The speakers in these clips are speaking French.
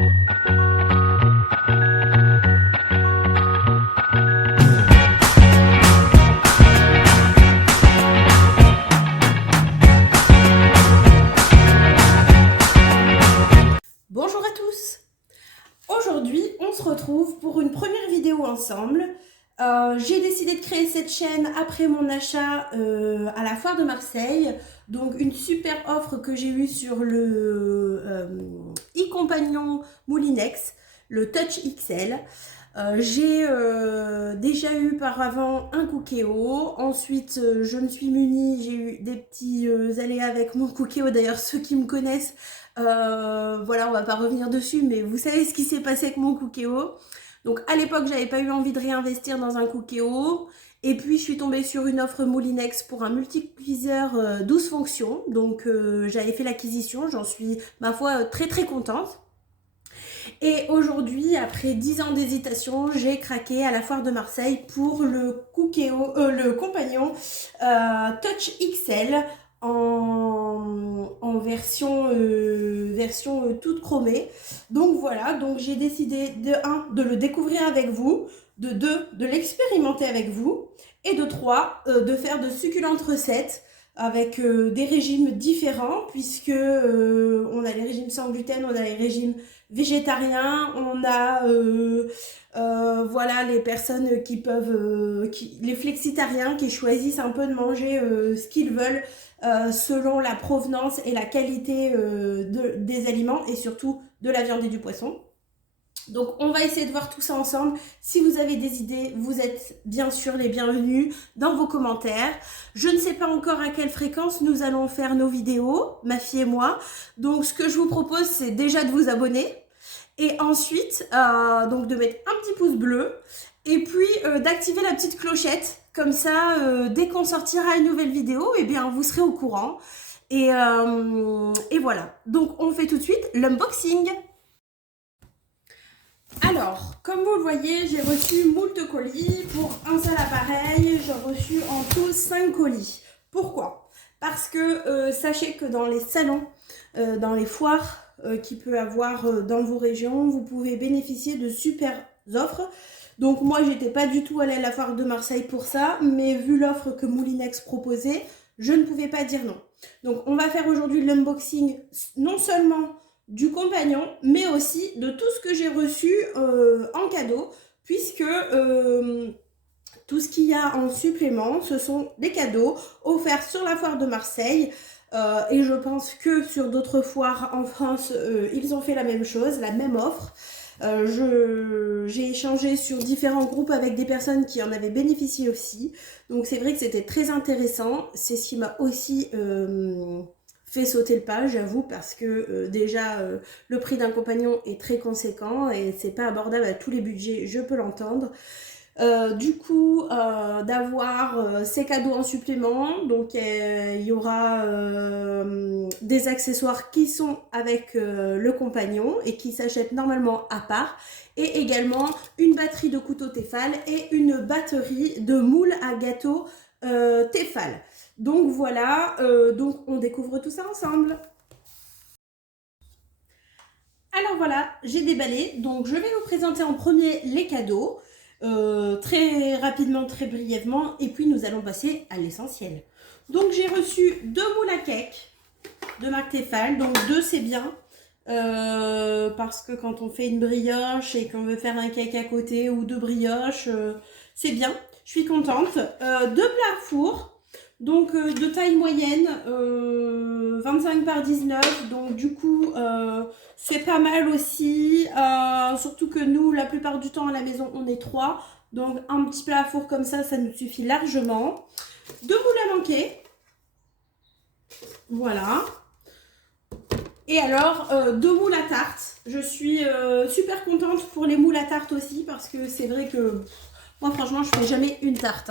Bonjour à tous. Aujourd'hui, on se retrouve pour une première vidéo ensemble. J'ai décidé de créer cette chaîne après mon achat à la foire de Marseille. Donc une super offre que j'ai eue sur le e-compagnon Moulinex, le Touch XL. J'ai déjà eu par avant un Cookéo. Ensuite, je me suis munie, j'ai eu des petits aléas avec mon Cookéo. D'ailleurs, ceux qui me connaissent, voilà, on va pas revenir dessus, mais vous savez ce qui s'est passé avec mon Cookéo. Donc à l'époque, j'avais pas eu envie de réinvestir dans un Cookéo. Et puis je suis tombée sur une offre Moulinex pour un multicuiseur 12 fonctions. Donc j'avais fait l'acquisition, j'en suis ma foi très très contente. Et aujourd'hui, après 10 ans d'hésitation, j'ai craqué à la foire de Marseille pour le compagnon Touch XL en version toute chromée. Donc voilà, donc j'ai décidé de le découvrir avec vous, de 2 de l'expérimenter avec vous, et de 3 de faire de succulentes recettes avec des régimes différents, puisque on a les régimes sans gluten, on a les régimes végétariens, on a voilà, les personnes qui peuvent, les flexitariens qui choisissent un peu de manger ce qu'ils veulent selon la provenance et la qualité des aliments et surtout de la viande et du poisson. Donc on va essayer de voir tout ça ensemble. Si vous avez des idées, vous êtes bien sûr les bienvenus dans vos commentaires. Je ne sais pas encore à quelle fréquence nous allons faire nos vidéos, ma fille et moi. Donc ce que je vous propose, c'est déjà de vous abonner. Et ensuite, donc de mettre un petit pouce bleu. Et puis d'activer la petite clochette. Comme ça, dès qu'on sortira une nouvelle vidéo, eh bien vous serez au courant. Et voilà. Donc on fait tout de suite l'unboxing. Alors, comme vous le voyez, j'ai reçu moult colis pour un seul appareil. J'ai reçu en tout 5 colis. Pourquoi? Parce que sachez que dans les salons, dans les foires qu'il peut avoir dans vos régions, vous pouvez bénéficier de super offres. Donc moi, j'étais pas du tout allée à la foire de Marseille pour ça, mais vu l'offre que Moulinex proposait, je ne pouvais pas dire non. Donc on va faire aujourd'hui l'unboxing non seulement du compagnon, mais aussi de tout ce que j'ai reçu en cadeau, puisque tout ce qu'il y a en supplément, ce sont des cadeaux offerts sur la foire de Marseille. Et je pense que sur d'autres foires en France, ils ont fait la même chose, la même offre. J'ai échangé sur différents groupes avec des personnes qui en avaient bénéficié aussi. Donc c'est vrai que c'était très intéressant. C'est ce qui m'a aussi fait sauter le pas, j'avoue, parce que déjà le prix d'un compagnon est très conséquent et c'est pas abordable à tous les budgets, je peux l'entendre. Du coup, d'avoir ces cadeaux en supplément, donc il y aura des accessoires qui sont avec le compagnon et qui s'achètent normalement à part, et également une batterie de couteau Tefal et une batterie de moule à gâteau Tefal. Donc voilà, donc on découvre tout ça ensemble. Alors voilà, j'ai déballé, donc je vais vous présenter en premier les cadeaux. Très rapidement, très brièvement, et puis nous allons passer à l'essentiel. Donc j'ai reçu 2 moules à cake de marque Tefal, donc 2 c'est bien, parce que quand on fait une brioche et qu'on veut faire un cake à côté ou 2 brioches, c'est bien, je suis contente. 2 plats four, donc de taille moyenne, 25 par 19, donc du coup c'est pas mal aussi, surtout que nous la plupart du temps à la maison on est 3, donc un petit plat à four comme ça, ça nous suffit largement. 2 moules à manquer, voilà. Et alors 2 moules à tarte, je suis super contente pour les moules à tarte aussi, parce que c'est vrai que moi franchement je fais jamais une tarte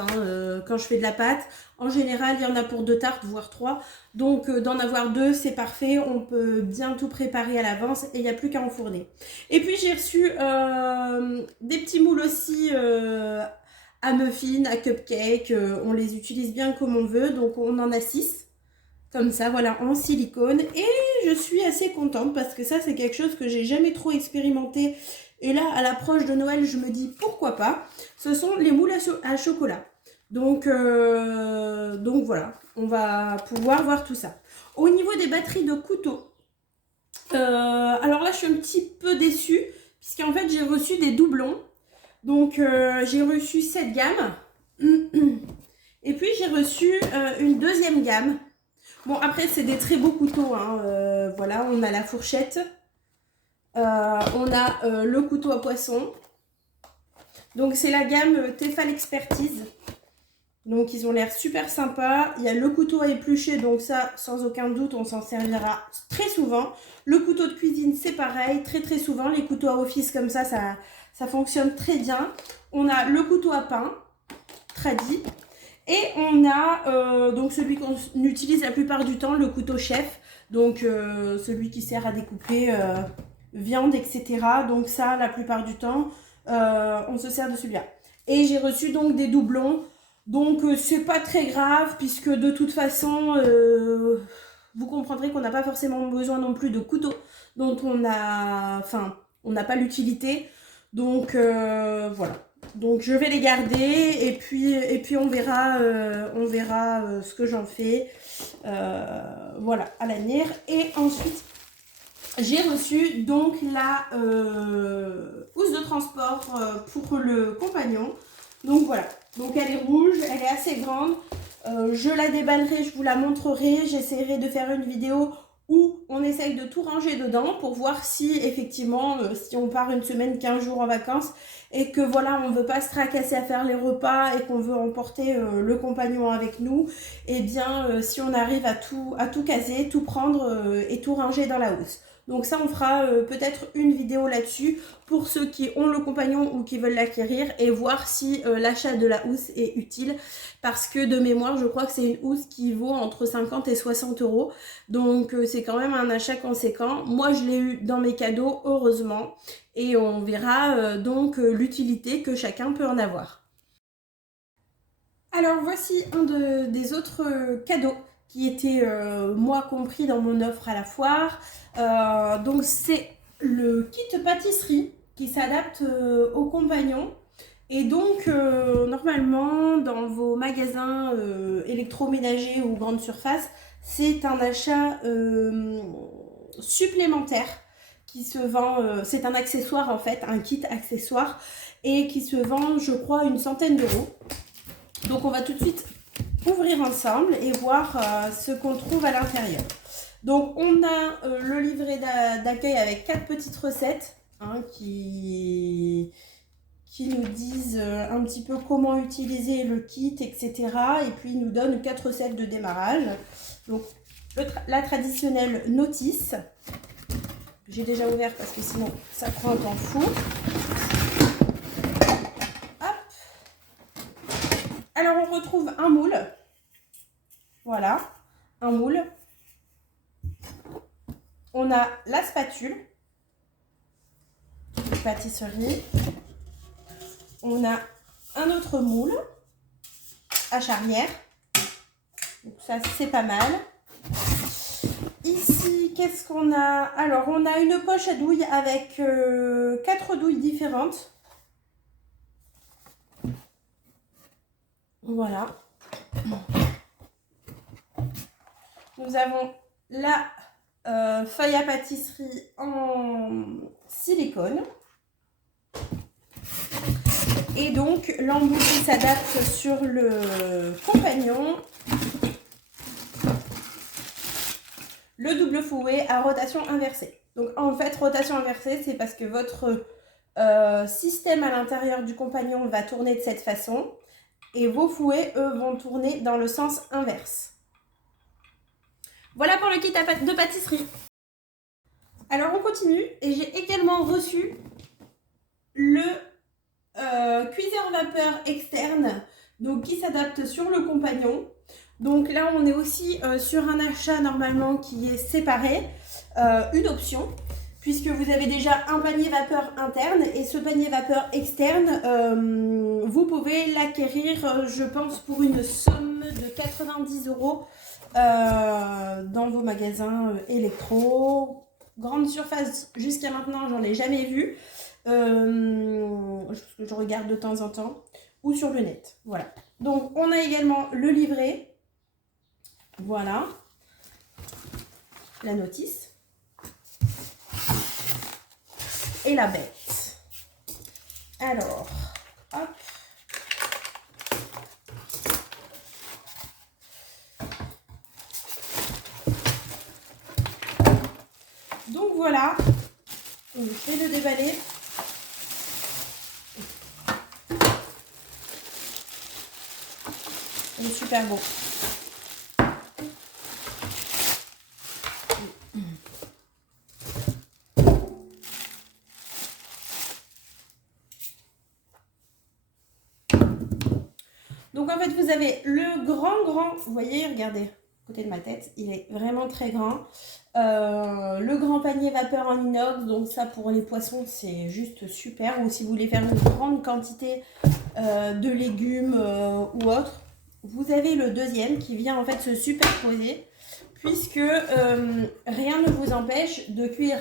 quand je fais de la pâte. En général il y en a pour 2 tartes voire 3, donc d'en avoir 2 c'est parfait, on peut bien tout préparer à l'avance et il n'y a plus qu'à enfourner. Et puis j'ai reçu des petits moules aussi à muffins, à cupcakes, on les utilise bien comme on veut, donc on en a 6. Comme ça, voilà, en silicone. Et je suis assez contente parce que ça, c'est quelque chose que j'ai jamais trop expérimenté. Et là, à l'approche de Noël, je me dis pourquoi pas. Ce sont les moules à chocolat. Donc voilà, on va pouvoir voir tout ça. Au niveau des batteries de couteaux, alors là, je suis un petit peu déçue puisqu'en fait, j'ai reçu des doublons. Donc, j'ai reçu cette gamme. Et puis, j'ai reçu une deuxième gamme. Bon, après, c'est des très beaux couteaux. Hein. Voilà, on a la fourchette. On a le couteau à poisson. Donc, c'est la gamme Tefal Expertise. Donc, ils ont l'air super sympas. Il y a le couteau à éplucher. Donc, ça, sans aucun doute, on s'en servira très souvent. Le couteau de cuisine, c'est pareil. Très, très souvent. Les couteaux à office comme ça fonctionne très bien. On a le couteau à pain, tradi. Et on a donc celui qu'on utilise la plupart du temps, le couteau chef. Donc celui qui sert à découper viande, etc. Donc ça, la plupart du temps, on se sert de celui-là. Et j'ai reçu donc des doublons. Donc c'est pas très grave puisque de toute façon, vous comprendrez qu'on n'a pas forcément besoin non plus de couteaux dont on n'a pas l'utilité. Donc voilà. Donc je vais les garder et puis on verra ce que j'en fais. Voilà, à l'avenir. Et ensuite, j'ai reçu donc la housse de transport pour le compagnon. Donc voilà. Donc elle est rouge, elle est assez grande. Je la déballerai, je vous la montrerai. J'essaierai de faire une vidéo où on essaye de tout ranger dedans pour voir si effectivement, si on part une semaine, 15 jours en vacances et que voilà, on ne veut pas se tracasser à faire les repas et qu'on veut emporter le compagnon avec nous, et bien si on arrive à tout caser, tout prendre et tout ranger dans la housse. Donc ça, on fera peut-être une vidéo là-dessus pour ceux qui ont le compagnon ou qui veulent l'acquérir et voir si l'achat de la housse est utile. Parce que de mémoire, je crois que c'est une housse qui vaut entre 50 et 60 euros. Donc c'est quand même un achat conséquent. Moi, je l'ai eu dans mes cadeaux, heureusement. Et on verra donc l'utilité que chacun peut en avoir. Alors voici un des autres cadeaux qui était moi compris dans mon offre à la foire. Donc c'est le kit pâtisserie qui s'adapte aux compagnons. Et donc normalement dans vos magasins électroménagers ou grandes surfaces, c'est un achat supplémentaire qui se vend, c'est un accessoire en fait, un kit accessoire et qui se vend je crois une centaine d'euros. Donc on va tout de suite ouvrir ensemble et voir ce qu'on trouve à l'intérieur. Donc on a le livret d'accueil avec 4 petites recettes hein, qui nous disent un petit peu comment utiliser le kit, etc. Et puis ils nous donnent 4 recettes de démarrage. Donc la traditionnelle notice. J'ai déjà ouvert parce que sinon ça prend un temps fou. Alors on retrouve un moule, voilà, un moule. On a la spatule de pâtisserie. On a un autre moule à charnière. Donc ça c'est pas mal. Ici, qu'est-ce qu'on a? Alors on a une poche à douille avec 4 douilles différentes. Voilà. Nous avons la feuille à pâtisserie en silicone. Et donc l'embout qui s'adapte sur le compagnon. Le double fouet à rotation inversée. Donc en fait, rotation inversée, c'est parce que votre système à l'intérieur du compagnon va tourner de cette façon. Et vos fouets, eux, vont tourner dans le sens inverse. Voilà pour le kit de pâtisserie. Alors on continue et j'ai également reçu le cuiseur vapeur externe donc qui s'adapte sur le compagnon. Donc là on est aussi sur un achat normalement qui est séparé, une option. Puisque vous avez déjà un panier vapeur interne et ce panier vapeur externe, vous pouvez l'acquérir, je pense, pour une somme de 90 € dans vos magasins électro. Grande surface, jusqu'à maintenant, j'en ai jamais vu. Je regarde de temps en temps. Ou sur le net. Voilà. Donc, on a également le livret. Voilà. La notice. Et la bête. Alors, hop. Donc voilà, je vais le déballer. Il est super beau. Donc en fait, vous avez le grand, vous voyez, regardez, à côté de ma tête, il est vraiment très grand. Le grand panier vapeur en inox, donc ça pour les poissons, c'est juste super. Ou si vous voulez faire une grande quantité de légumes ou autre. Vous avez le deuxième qui vient en fait se superposer, puisque rien ne vous empêche de cuire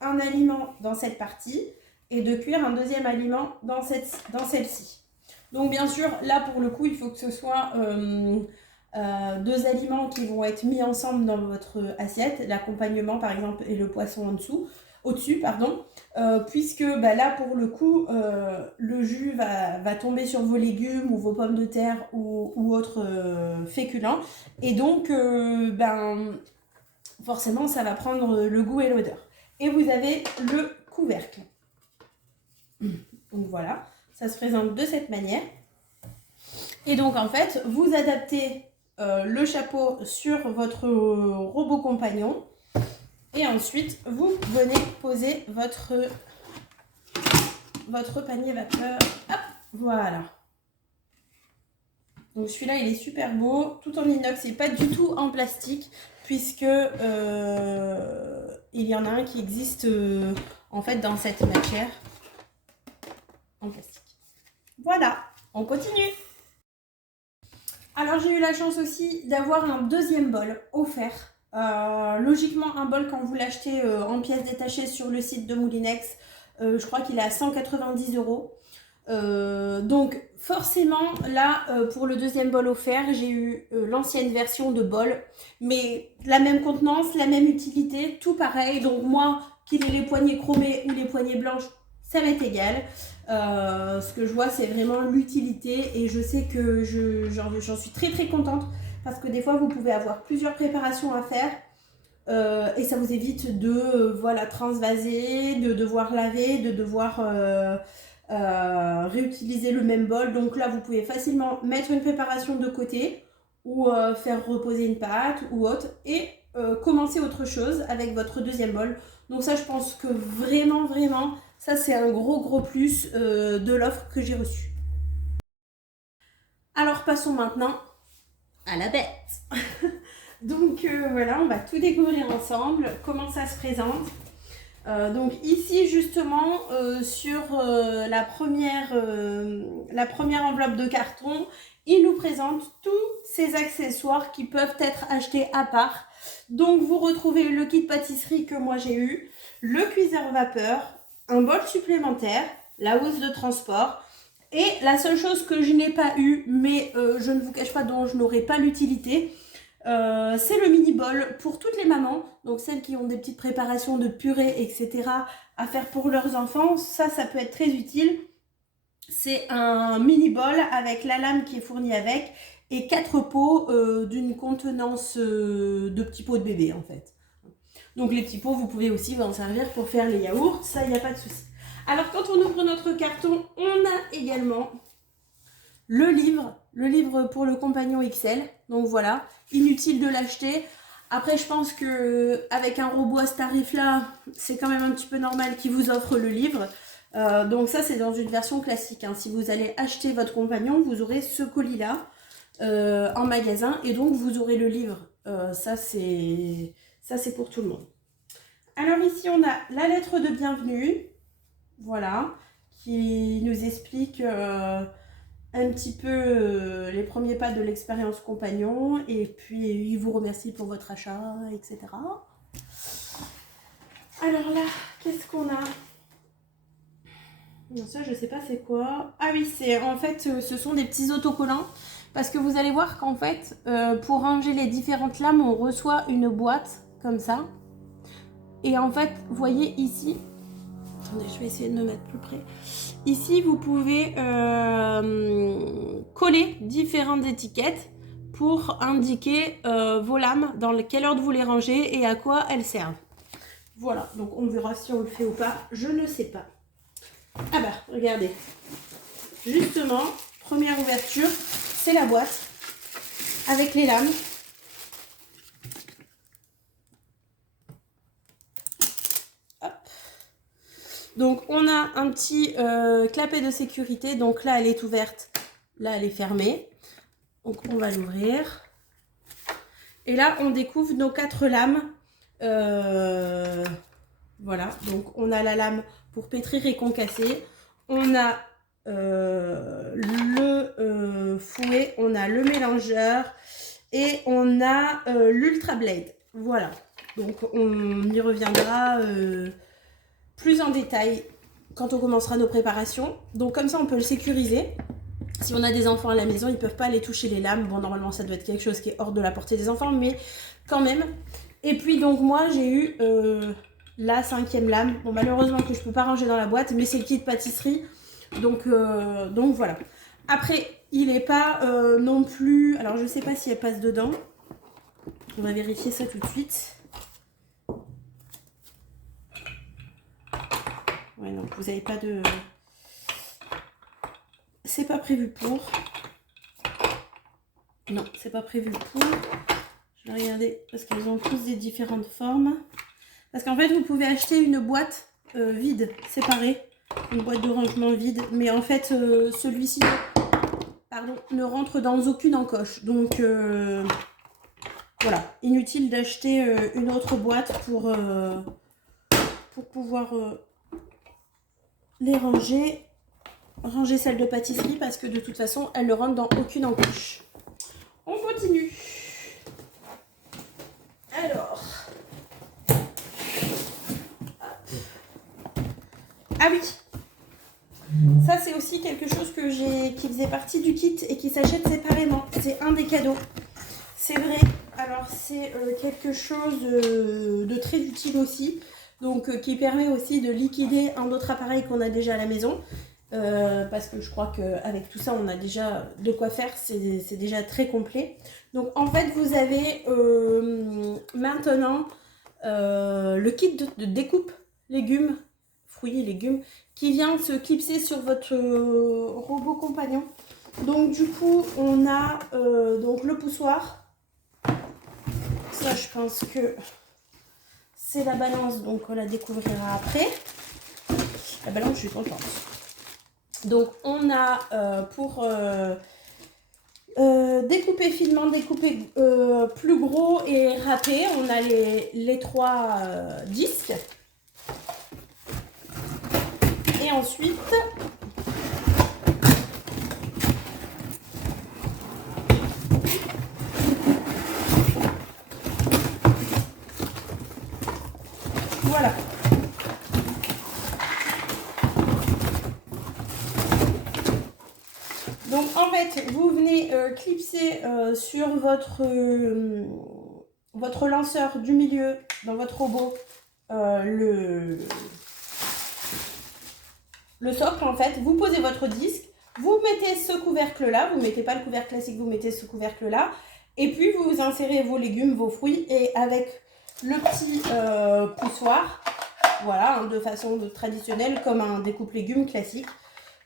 un aliment dans cette partie et de cuire un deuxième aliment dans celle-ci. Donc bien sûr, là pour le coup, il faut que ce soit deux aliments qui vont être mis ensemble dans votre assiette, l'accompagnement par exemple et le poisson en dessous, au-dessus, pardon, puisque bah, là pour le coup, le jus va tomber sur vos légumes ou vos pommes de terre ou autres féculents, et donc ben, forcément ça va prendre le goût et l'odeur. Et vous avez le couvercle. Donc voilà, ça se présente de cette manière. Et donc en fait, vous adaptez le chapeau sur votre robot compagnon. Et ensuite, vous venez poser votre panier vapeur. Hop, voilà. Donc celui-là, il est super beau, tout en inox et pas du tout en plastique, puisque il y en a un qui existe en fait dans cette matière en plastique. Voilà, on continue. Alors j'ai eu la chance aussi d'avoir un deuxième bol offert. Logiquement, un bol, quand vous l'achetez en pièces détachées sur le site de Moulinex, je crois qu'il est à 190 €. Donc forcément, là, pour le deuxième bol offert, j'ai eu l'ancienne version de bol, mais la même contenance, la même utilité, tout pareil. Donc moi, qu'il ait les poignées chromées ou les poignées blanches, ça m'est égal. Ce que je vois, c'est vraiment l'utilité, et je sais que j'en suis très contente, parce que des fois vous pouvez avoir plusieurs préparations à faire et ça vous évite de voilà, transvaser, de devoir laver, de devoir réutiliser le même bol. Donc là vous pouvez facilement mettre une préparation de côté ou faire reposer une pâte ou autre, et commencer autre chose avec votre deuxième bol. Donc ça, je pense que vraiment ça c'est un gros plus de l'offre que j'ai reçue. Alors passons maintenant à la bête. Donc voilà, on va tout découvrir ensemble, comment ça se présente. Donc ici justement sur la première enveloppe de carton, il nous présente tous ces accessoires qui peuvent être achetés à part. Donc vous retrouvez le kit pâtisserie que moi j'ai eu, le cuiseur vapeur, un bol supplémentaire, la housse de transport. Et la seule chose que je n'ai pas eu, mais je ne vous cache pas dont je n'aurai pas l'utilité, c'est le mini bol pour toutes les mamans, donc celles qui ont des petites préparations de purée, etc. à faire pour leurs enfants. Ça peut être très utile. C'est un mini bol avec la lame qui est fournie avec, et 4 pots d'une contenance de petits pots de bébé en fait. Donc les petits pots, vous pouvez aussi vous en servir pour faire les yaourts, ça il n'y a pas de souci. Alors quand on ouvre notre carton, on a également le livre pour le compagnon XL. Donc voilà, inutile de l'acheter. Après, je pense que avec un robot à ce tarif-là, c'est quand même un petit peu normal qu'il vous offre le livre. Donc ça, c'est dans une version classique, hein. Si vous allez acheter votre compagnon, vous aurez ce colis-là en magasin, et donc vous aurez le livre. Ça, c'est pour tout le monde. Alors ici, on a la lettre de bienvenue, voilà, qui nous explique un petit peu les premiers pas de l'expérience compagnon. Et puis, il vous remercie pour votre achat, etc. Alors là, qu'est-ce qu'on a? Non, ça, je sais pas c'est quoi. Ah oui, c'est en fait, ce sont des petits autocollants. Parce que vous allez voir qu'en fait, pour ranger les différentes lames, on reçoit une boîte comme ça. Et en fait, vous voyez ici, attendez, je vais essayer de me mettre plus près. Ici, vous pouvez coller différentes étiquettes pour indiquer vos lames, dans quelle ordre vous les rangez et à quoi elles servent. Voilà, donc on verra si on le fait ou pas, je ne sais pas. Ah bah, regardez. Justement, première ouverture, c'est la boîte avec les lames. Hop. Donc on a un petit clapet de sécurité. Donc là elle est ouverte, là elle est fermée. Donc on va l'ouvrir. Et là on découvre nos 4 lames. Voilà, donc on a la lame pour pétrir et concasser. On a le fouet, on a le mélangeur et on a l'Ultra Blade. Voilà, donc on y reviendra plus en détail quand on commencera nos préparations. Donc comme ça on peut le sécuriser. Si on a des enfants à la maison, ils ne peuvent pas aller toucher les lames. Bon, normalement ça doit être quelque chose qui est hors de la portée des enfants, mais quand même. Et puis donc moi j'ai eu la 5e lame. Bon, malheureusement que je ne peux pas ranger dans la boîte, mais c'est le kit pâtisserie. Donc voilà. Après, il n'est pas non plus... Alors, je ne sais pas si elle passe dedans. On va vérifier ça tout de suite. Ouais, non, vous n'avez pas de... C'est pas prévu pour. Non, c'est pas prévu pour. Je vais regarder parce qu'elles ont tous des différentes formes. Parce qu'en fait, vous pouvez acheter une boîte vide, séparée. Une boîte de rangement vide. Mais en fait, celui-ci ne rentre dans aucune encoche. Donc, voilà. Inutile d'acheter une autre boîte pour pouvoir les ranger. Ranger celle de pâtisserie parce que de toute façon, elle ne rentre dans aucune encoche. On continue. Alors. Ah oui. Ça, c'est aussi quelque chose qui faisait partie du kit et qui s'achète séparément. C'est un des cadeaux. C'est vrai. Alors, c'est quelque chose de très utile aussi. Donc, qui permet aussi de liquider un autre appareil qu'on a déjà à la maison. Parce que je crois qu'avec tout ça, on a déjà de quoi faire. C'est déjà très complet. Donc, en fait, vous avez maintenant le kit de découpe légumes, fruits et légumes, qui vient se clipser sur votre robot compagnon. Donc, du coup, on a donc le poussoir. Ça, je pense que c'est la balance, donc on la découvrira après. La balance, je suis contente. Donc, on a pour découper finement, découper plus gros et râper, on a les 3 disques. Et ensuite, voilà. Donc en fait, vous venez clipser sur votre lanceur du milieu, dans votre robot, le socle en fait. Vous posez votre disque, vous mettez ce couvercle là, vous ne mettez pas le couvercle classique, vous mettez ce couvercle là. Et puis vous insérez vos légumes, vos fruits et avec le petit poussoir, voilà, hein, de façon traditionnelle comme un découpe légumes classique.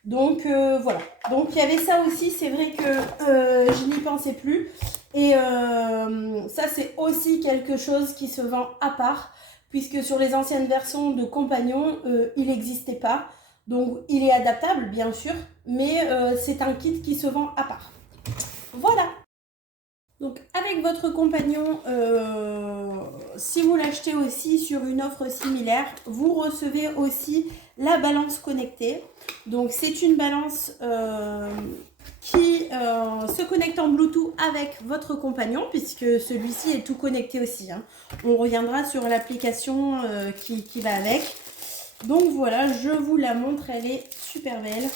Donc voilà, donc il y avait ça aussi, c'est vrai que je n'y pensais plus. Et ça c'est aussi quelque chose qui se vend à part, puisque sur les anciennes versions de Compagnon, il n'existait pas. Donc il est adaptable bien sûr, mais c'est un kit qui se vend à part. Voilà. Donc avec votre compagnon, si vous l'achetez aussi sur une offre similaire, vous recevez aussi la balance connectée. Donc c'est une balance qui se connecte en Bluetooth avec votre compagnon, puisque celui-ci est tout connecté aussi. Hein. On reviendra sur l'application qui va avec. Donc voilà, je vous la montre, elle est super belle.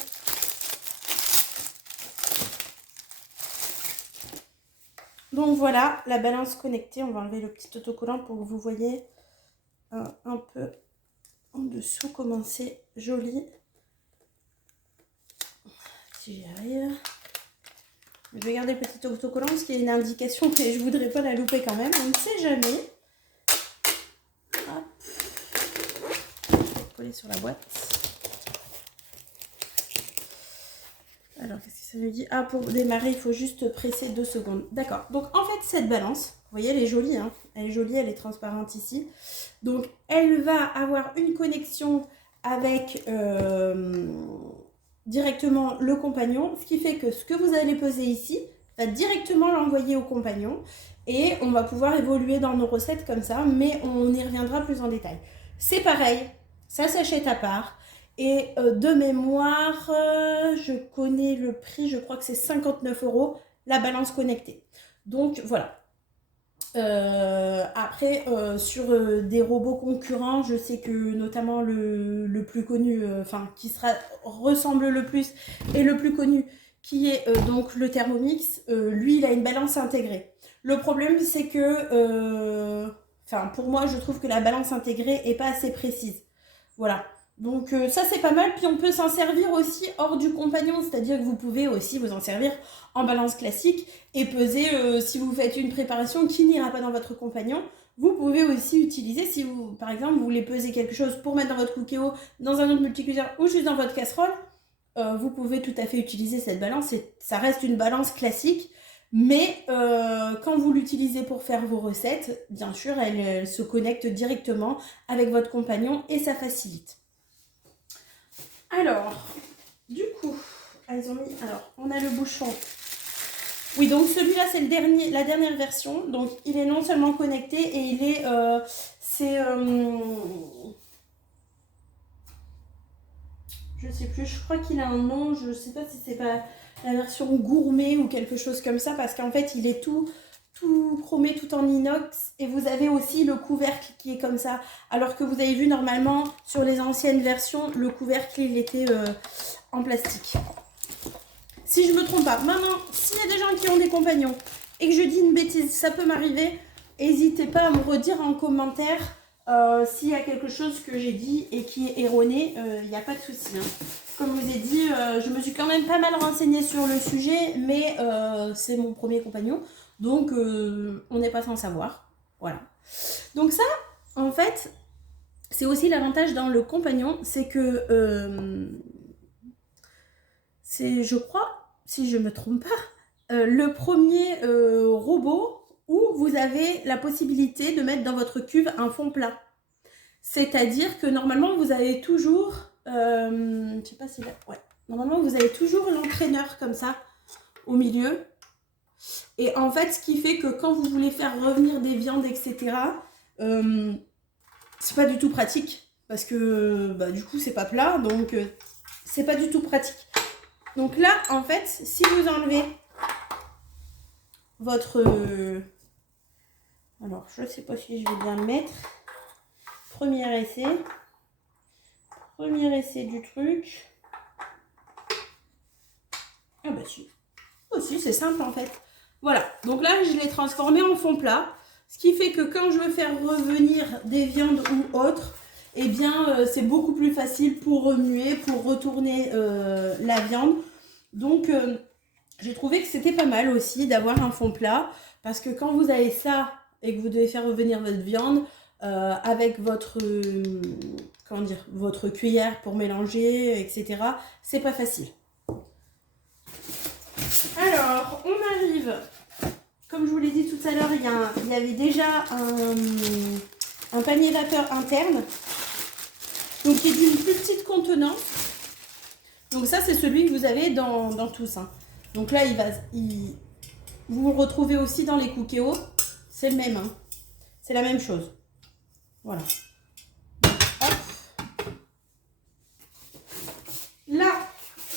Donc voilà, la balance connectée. On va enlever le petit autocollant pour que vous voyez un peu en dessous comment c'est joli. Si j'y arrive. Je vais garder le petit autocollant parce qu'il y a une indication, mais je ne voudrais pas la louper quand même. On ne sait jamais. Hop. Coller sur la boîte. Alors, qu'est-ce que ça nous dit? Ah, pour démarrer, il faut juste presser 2 secondes. D'accord. Donc, en fait, cette balance, vous voyez, elle est jolie. Hein, elle est jolie, elle est transparente ici. Donc, elle va avoir une connexion avec directement le compagnon. Ce qui fait que ce que vous allez peser ici va directement l'envoyer au compagnon. Et on va pouvoir évoluer dans nos recettes comme ça. Mais on y reviendra plus en détail. C'est pareil. Ça s'achète à part. Et de mémoire, je connais le prix, je crois que c'est 59 € la balance connectée. Donc voilà. Après, sur des robots concurrents, je sais que notamment le plus connu, qui ressemble le plus et le plus connu, qui est donc le Thermomix, lui il a une balance intégrée. Le problème c'est que, pour moi je trouve que la balance intégrée est pas assez précise. Voilà. Donc ça c'est pas mal, puis on peut s'en servir aussi hors du compagnon, c'est-à-dire que vous pouvez aussi vous en servir en balance classique et peser si vous faites une préparation qui n'ira pas dans votre compagnon. Vous pouvez aussi utiliser, si vous par exemple vous voulez peser quelque chose pour mettre dans votre Cookéo, dans un autre multicuiseur ou juste dans votre casserole, vous pouvez tout à fait utiliser cette balance, ça reste une balance classique. Mais quand vous l'utilisez pour faire vos recettes, bien sûr, elle se connecte directement avec votre compagnon et ça facilite. Alors, du coup, elles ont mis. Alors, on a le bouchon. Oui, donc celui-là, c'est la dernière version. Donc, il est non seulement connecté et il est. Je sais plus, je crois qu'il a un nom. Je sais pas si c'est pas la version gourmet ou quelque chose comme ça, parce qu'en fait, il est tout chromé, tout en inox, et vous avez aussi le couvercle qui est comme ça, alors que vous avez vu normalement sur les anciennes versions le couvercle il était en plastique, si je me trompe pas. Maintenant, s'il y a des gens qui ont des compagnons et que je dis une bêtise, ça peut m'arriver, n'hésitez pas à me redire en commentaire s'il y a quelque chose que j'ai dit et qui est erroné. Il n'y a pas de souci, hein. Comme je vous ai dit, je me suis quand même pas mal renseignée sur le sujet, mais c'est mon premier compagnon. Donc, on n'est pas sans savoir. Voilà. Donc ça, en fait, c'est aussi l'avantage dans le compagnon, c'est que c'est, je crois, si je ne me trompe pas, le premier robot où vous avez la possibilité de mettre dans votre cuve un fond plat. C'est-à-dire que normalement, vous avez toujours, je sais pas si là, ouais, normalement, vous avez toujours l'entraîneur comme ça au milieu. Et en fait, ce qui fait que quand vous voulez faire revenir des viandes, etc., c'est pas du tout pratique. Parce que du coup, c'est pas plat, donc c'est pas du tout pratique. Donc là, en fait, si vous enlevez votre... alors, je sais pas si je vais bien le mettre. Premier essai. Premier essai du truc. Ah bah si. Oh si, c'est simple en fait. Voilà, donc là je l'ai transformé en fond plat, ce qui fait que quand je veux faire revenir des viandes ou autres, eh bien c'est beaucoup plus facile pour remuer, pour retourner la viande. Donc j'ai trouvé que c'était pas mal aussi d'avoir un fond plat, parce que quand vous avez ça et que vous devez faire revenir votre viande avec votre, comment dire, votre cuillère pour mélanger, etc., c'est pas facile. Alors, on arrive, comme je vous l'ai dit tout à l'heure, il y avait déjà un panier vapeur interne, donc qui est d'une plus petite contenance. Donc ça, c'est celui que vous avez dans tous. Hein. Donc là, vous le retrouvez aussi dans les Cookéo, c'est le même. Hein. C'est la même chose. Voilà. Hop. Là,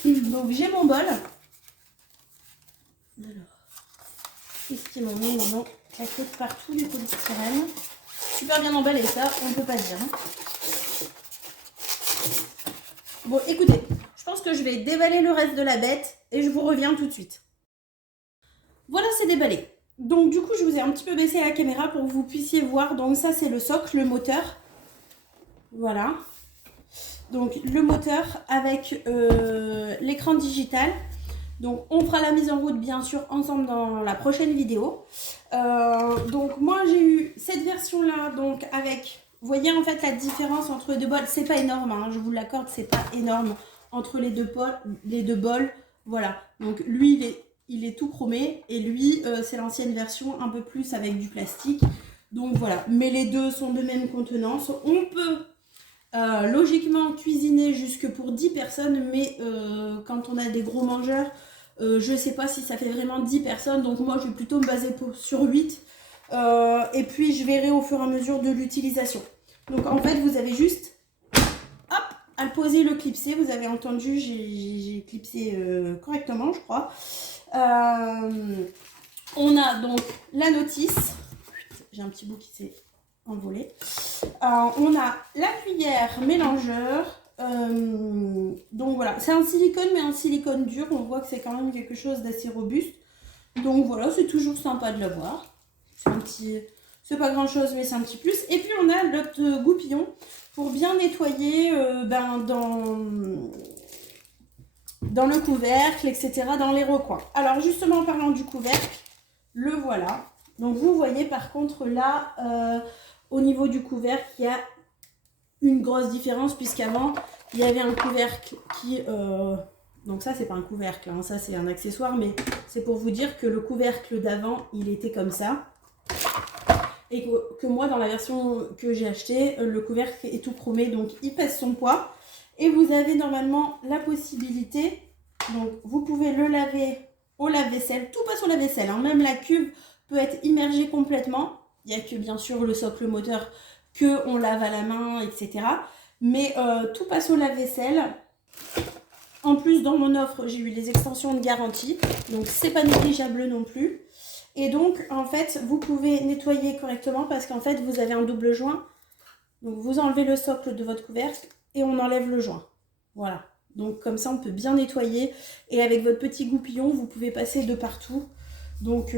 donc j'ai mon bol. qui m'ont mis maintenant claqué partout du polystyrène. Super bien emballé, ça, on ne peut pas dire. Hein. Bon, écoutez, je pense que je vais déballer le reste de la bête et je vous reviens tout de suite. Voilà, c'est déballé. Donc du coup, je vous ai un petit peu baissé la caméra pour que vous puissiez voir. Donc ça, c'est le socle, le moteur. Voilà. Donc le moteur avec l'écran digital. Donc on fera la mise en route bien sûr ensemble dans la prochaine vidéo. Donc moi j'ai eu cette version là, donc avec, vous voyez en fait la différence entre les deux bols, c'est pas énorme, hein, je vous l'accorde, c'est pas énorme entre les deux bols. Voilà, donc lui il est tout chromé et lui c'est l'ancienne version un peu plus avec du plastique. Donc voilà, mais les deux sont de même contenance. On peut logiquement cuisiner jusque pour 10 personnes, mais quand on a des gros mangeurs, je sais pas si ça fait vraiment 10 personnes, donc moi je vais plutôt me baser sur 8 et puis je verrai au fur et à mesure de l'utilisation. Donc en fait vous avez juste hop, à le poser, le clipser. Vous avez entendu, j'ai clipsé correctement je crois. On a donc la notice, j'ai un petit bout qui s'est envolé. On a la cuillère mélangeur. Donc voilà, c'est un silicone, mais un silicone dur. On voit que c'est quand même quelque chose d'assez robuste. Donc voilà, c'est toujours sympa de l'avoir. C'est pas grand chose, mais c'est un petit plus. Et puis on a notre goupillon pour bien nettoyer dans le couvercle, etc., dans les recoins. Alors justement, en parlant du couvercle, le voilà. Donc vous voyez par contre là, au niveau du couvercle, il y a une grosse différence puisqu'avant, il y avait un couvercle qui... donc ça, c'est pas un couvercle, hein, ça c'est un accessoire, mais c'est pour vous dire que le couvercle d'avant, il était comme ça. Et que moi, dans la version que j'ai achetée, le couvercle est tout chromé, donc il pèse son poids. Et vous avez normalement la possibilité, donc vous pouvez le laver au lave-vaisselle, tout passe au lave-vaisselle, hein, même la cuve peut être immergée complètement. Il n'y a que bien sûr le socle moteur qu'on lave à la main, etc. Mais tout passe au lave-vaisselle. En plus, dans mon offre, j'ai eu les extensions de garantie, donc c'est pas négligeable non plus. Et donc, en fait, vous pouvez nettoyer correctement parce qu'en fait, vous avez un double joint. Donc, vous enlevez le socle de votre couvercle et on enlève le joint. Voilà. Donc, comme ça, on peut bien nettoyer. Et avec votre petit goupillon, vous pouvez passer de partout. Donc,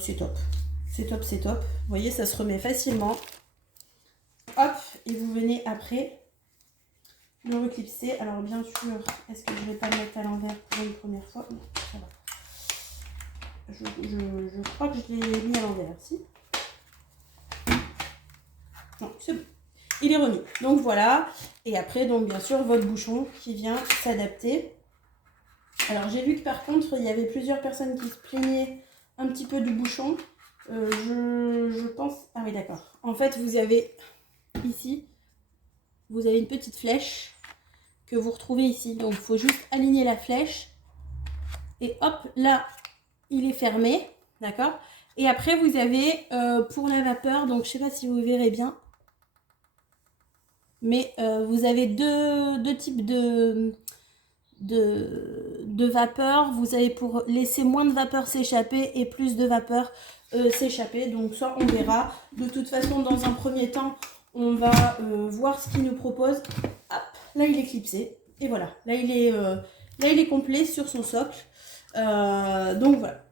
c'est top. C'est top, c'est top. Vous voyez, ça se remet facilement. Hop, et vous venez après le reclipser. Alors, bien sûr, est-ce que je ne vais pas le mettre à l'envers pour une première fois? Non, ça va. Je crois que je l'ai mis à l'envers, si. Non, c'est bon. Il est remis. Donc voilà. Et après, donc bien sûr, votre bouchon qui vient s'adapter. Alors j'ai vu que par contre, il y avait plusieurs personnes qui se plaignaient un petit peu du bouchon. Je pense... Ah oui, d'accord. En fait, vous avez ici, vous avez une petite flèche que vous retrouvez ici. Donc il faut juste aligner la flèche. Et hop, là, il est fermé. D'accord? Et après, vous avez pour la vapeur, donc je sais pas si vous verrez bien. Mais vous avez deux types de vapeur. Vous avez pour laisser moins de vapeur s'échapper et plus de vapeur s'échapper. Donc ça, on verra. De toute façon, dans un premier temps, on va voir ce qu'il nous propose. Hop, là, il est clipsé. Et voilà, là, il est complet sur son socle. Donc voilà.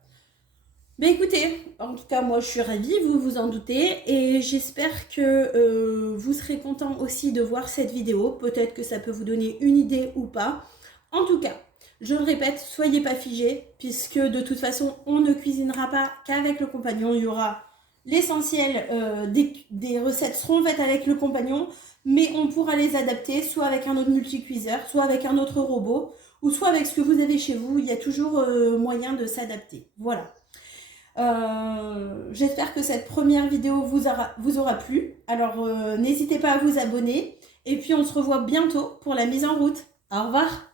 Mais écoutez, en tout cas moi je suis ravie, vous vous en doutez, et j'espère que vous serez content aussi de voir cette vidéo. Peut-être que ça peut vous donner une idée ou pas. En tout cas, je le répète, soyez pas figés, puisque de toute façon on ne cuisinera pas qu'avec le compagnon. Il y aura l'essentiel des recettes seront faites avec le compagnon, mais on pourra les adapter soit avec un autre multicuiseur, soit avec un autre robot, ou soit avec ce que vous avez chez vous. Il y a toujours moyen de s'adapter. Voilà. J'espère que cette première vidéo vous aura plu. Alors n'hésitez pas à vous abonner et puis on se revoit bientôt pour la mise en route. Au revoir.